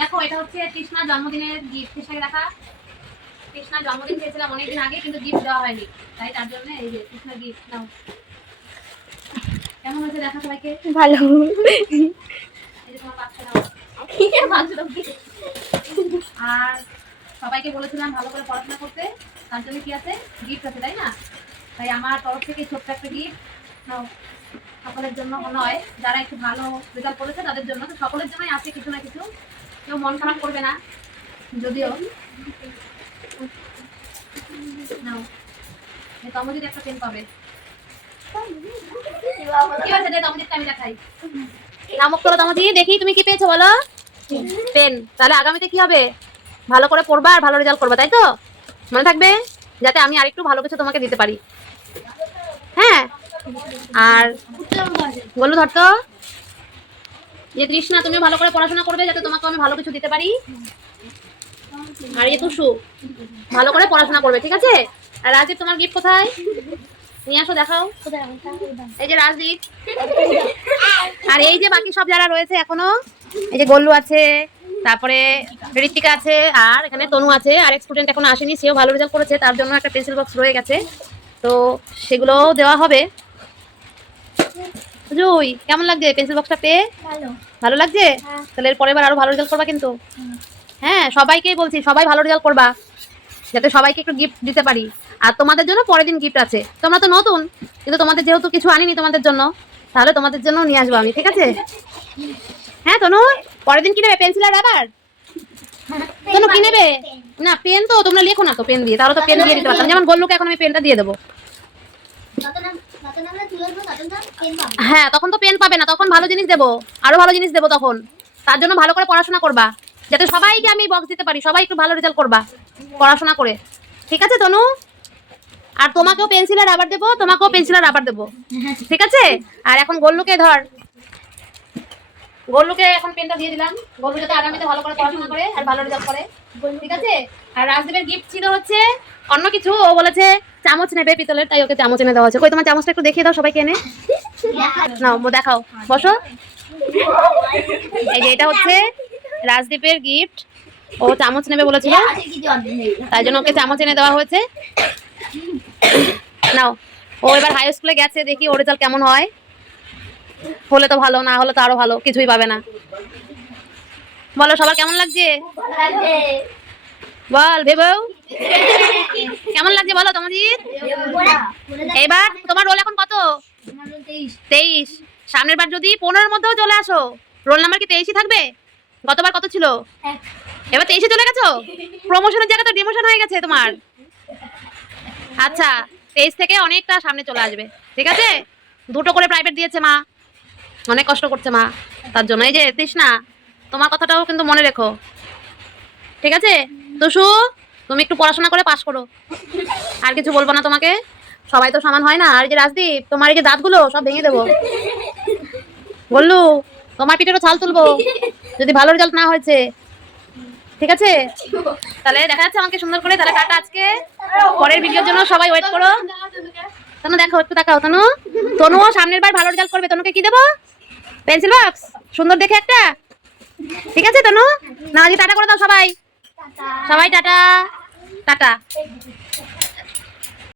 দেখো এটা হচ্ছে কৃষ্ণার জন্মদিনের গিফট। কৃষ্ণাকে দেখা, কৃষ্ণার জন্মদিন খেয়েছিলাম অনেকদিন আগে, কিন্তু গিফট দেওয়া হয়নি, তাই তার জন্য এই যে কৃষ্ণার গিফট নাও। কেমন হয়েছে দেখা সবাইকে? ভালো। এই যে তোমার বাচ্চা নাও। আর সবাইকে বলেছিলাম ভালো করে পড়াশোনা করতে, তার জন্য কি আছে, গিফট আছে, তাই না? তাই আমার তরফ থেকে ছোট্ট একটা গিফট নাও, সকলের জন্য নয়, যারা একটু ভালো রেজাল্ট করেছে তাদের জন্য। তো সকলের জন্যই আছে কিছু না কিছু, কেউ মন খারাপ করবে না। যদিও নাও, তমজিৎ একটা পেন পাবে। কি আছে দে তমজিৎ, আমি দেখাই। নামক করো তমজিৎ, দেখি তুমি কি পেয়েছো বলো। পেন। তাহলে আগামীতে কি হবে, ভালো করে পড়বা আর ভালো রেজাল্ট করবা, তাই তো? মনে থাকবে যাতে আমি আরেকটু ভালো কিছু তোমাকে দিতে পারি। হ্যাঁ, আর বললো ধরতো যে কৃষ্ণা তুমি ভালো করে পড়াশোনা করবে যাতে তোমাকে আমি ভালো কিছু দিতে পারি। আর এই তুষু ভালো করে পড়াশোনা করবে, ঠিক আছে? আর রাজদীপ তোমার গিফট কোথায়, নিয়ে আসো, দেখাও। এই যে রাজদীপ, আর এই যে বাকি সব যারা রয়েছে এখনো, এই যে গোল্লু আছে, তারপরে ঋত্বিকা আছে, আর এখানে তনু আছে। আর এক স্টুডেন্ট এখনো আসেনি, সেও ভালো রেজাল্ট করেছে, তার জন্য একটা পেন্সিল বক্স রয়ে গেছে, তো সেগুলোও দেওয়া হবে। জুই কেমন লাগছে পেন্সিল বক্সটা পেয়ে? ভালো লাগছে? তাহলে এর পরের বার আরো ভালো রেজাল্ট করবা কিন্তু। হ্যাঁ, সবাইকেই বলছি সবাই ভালো রেজাল্ট করবা, যাতে সবাইকে একটু গিফট দিতে পারি। আর তোমাদের জন্য পরের দিন গিফট আছে, তোমরা তো নতুন, কিন্তু তোমাদের যেহেতু কিছু আনিনি তোমাদের জন্য, তাহলে তোমাদের জন্য নিয়ে আসবো আমি, ঠিক আছে? হ্যাঁ তনু, পরের দিন কি নেবে, পেন্সিল আর রাবার? তনু কি নেবে? না পেন তো তোমরা লেখো না তো পেন দিয়ে, তাহলে তো পেন দিয়ে দিতে পারতাম। যেমন গোল্লুকে এখন আমি পেনটা দিয়ে দেবো। হ্যাঁ, তখন তো পেন পাবে না, তখন ভালো জিনিস দেবো, আরো ভালো জিনিস দেবো তখন। তার জন্য ভালো করে পড়াশোনা করবা, যাতে সবাইকে আমি বক্স দিতে পারি, সবাই একটু ভালো রেজাল্ট করবা পড়াশোনা করে, ঠিক আছে তনু? আর তোমাকেও পেন্সিল আর রাবার দেবো, তোমাকেও পেন্সিল আর রাবার দেবো, ঠিক আছে? আর এখন গোল্লুকে ধর, গোল্লুকে এখন পেনটা দিয়ে দিলাম, গোল্লু যাতে আগামীতে ভালো করে পড়াশোনা করে আর ভালো রেজাল্ট করে, ঠিক আছে? আর রাজদীপের গিফট ছিল হচ্ছে অন্য কিছু, ও বলেছে চামচ নেবে পিতলের, তাই ওকে চামচ এনে দেওয়া হচ্ছে। কই তোমার চামচটা একটু দেখিয়ে দাও সবাইকে এনে, নাও দেখাও, বসো। এই যে এটা হচ্ছে রাজদীপের গিফট, ও চামচ নেবে বলেছিল, তাই জন্য ওকে চামচ এনে দেওয়া হয়েছে। নাও, ও এবার হাই স্কুলে গেছে, দেখি ওর রেজাল্ট কেমন হয়, হলে তো ভালো, না হলে তো আরো ভালো, কিছুই পাবে না। বলো সবার কেমন লাগছে, বল ভেবেও কেমন লাগছে বলো তমজিৎ। এইবার তোমার রোল এখন কত? 23। সামনের বার যদি 15-এর মধ্যেও চলে আসো, রোল নাম্বার কি 23ই থাকবে? গতবার কত ছিল? এবার 23-এ চলে গেছো, প্রমোশনের জায়গা তো ডিমোশন হয়ে গেছে তোমার। আচ্ছা, 23 থেকে অনেকটা সামনে চলে আসবে, ঠিক আছে? 2টো করে প্রাইভেট দিয়েছে মা, অনেক কষ্ট করছে মা, তার জন্য। এই যে তৃষ্ণা, তোমার কথাটাও কিন্তু মনে রেখো, ঠিক আছে? তুষু, তুমি একটু পড়াশোনা করে পাস করো, আর কিছু বলবো না তোমাকে, সবাই তো সমান হয় না। আর এই যে রাজদীপ, তোমার এই যে দাঁতগুলো সব ভেঙে দেবো। বললু, তোমার পিঠেরও ছাল তুলবো যদি ভালো রেজাল্ট না হয়েছে, ঠিক আছে? তাহলে দেখা যাচ্ছে আমাকে সুন্দর করে। তাহলে টাটা আজকে, পরের ভিডিওর জন্য সবাই ওয়েট করো। তনু দেখো, একটু তাকাও তনু, তনুও সামনের বার ভালো রেজাল্ট করবে, তনুকে কি দেবো? পেন্সিল বক্স সুন্দর দেখে একটা, ঠিক আছে তনু? না আজকে টাটা করে দাও সবাই, সবাই টাটা, টাটা।